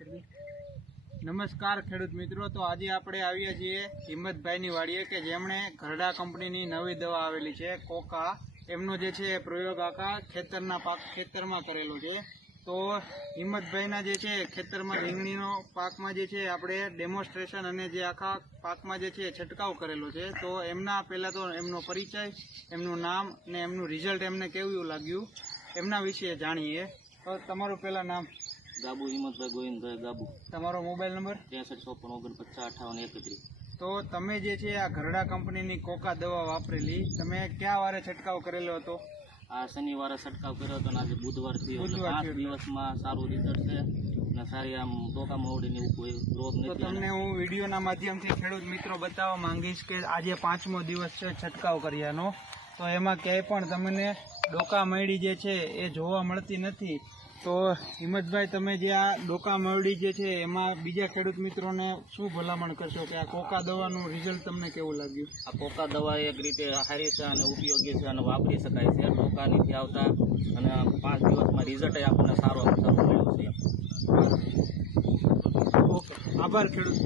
નમસ્કાર ખેડૂત મિત્રો, તો આજે આપણે આવ્યા છીએ હિંમતભાઈની વાડીએ કે જેમણે ઘરડા કંપનીની નવી દવા આવેલી છે કોકા. એમનો જે છે પ્રયોગ આખા ખેતરમાં કરેલો છે. તો હિંમતભાઈના જે છે ખેતરમાં રીંગણીનો પાકમાં જે છે આપણે ડેમોન્સ્ટ્રેશન અને જે આખા પાકમાં જે છે છંટકાવ કરેલો છે. તો એમના પહેલાં તો એમનો પરિચય, એમનું નામ અને એમનું રિઝલ્ટ એમને કેવું લાગ્યું એમના વિશે જાણીએ. તો તમારું પહેલાં નામ? ગાબુ હિંમતભાઈ ગોવિંદભાઈ ગાબુ. તમારો મોબાઈલ નંબર? 6354495831. તો તમે જે છે આ ઘરડા કંપનીની કોકા દવા વાપરેલી, તમે ક્યાં વારે છંટકાવ કરેલો હતો? આ શનિવારે છંટકાવ કર્યો હતો અને આજે બુધવાર થયો. 5 દિવસમાં સારું રિઝલ્ટ છે અને સારી આમ ટોકા મવડીની કોઈ રોગ તો નથી. તમને હું વિડીયોના માધ્યમથી ખેડૂત મિત્રો બતાવવા માંગીશ કે આજે 5મો દિવસ છે છંટકાવ કર્યાનો. તો એમાં ક્યાંય પણ તમને ડોકા મળી જે છે એ જોવા મળતી નથી. તો હિંમતભાઈ, તમે જે આ ડોકા મવડી જે છે એમાં બીજા ખેડૂત મિત્રોને શું ભલામણ કરશો કે આ કોકા દવાનું રિઝલ્ટ તમને કેવું લાગ્યું? આ કોકા દવા એક રીતે સારી છે અને ઉપયોગી છે અને વાપરી શકાય છે. ટોકા નથી આવતા અને 5 દિવસમાં રિઝલ્ટ આપણને સારું મળ્યું છે. ઓકે, આભાર ખેડૂત.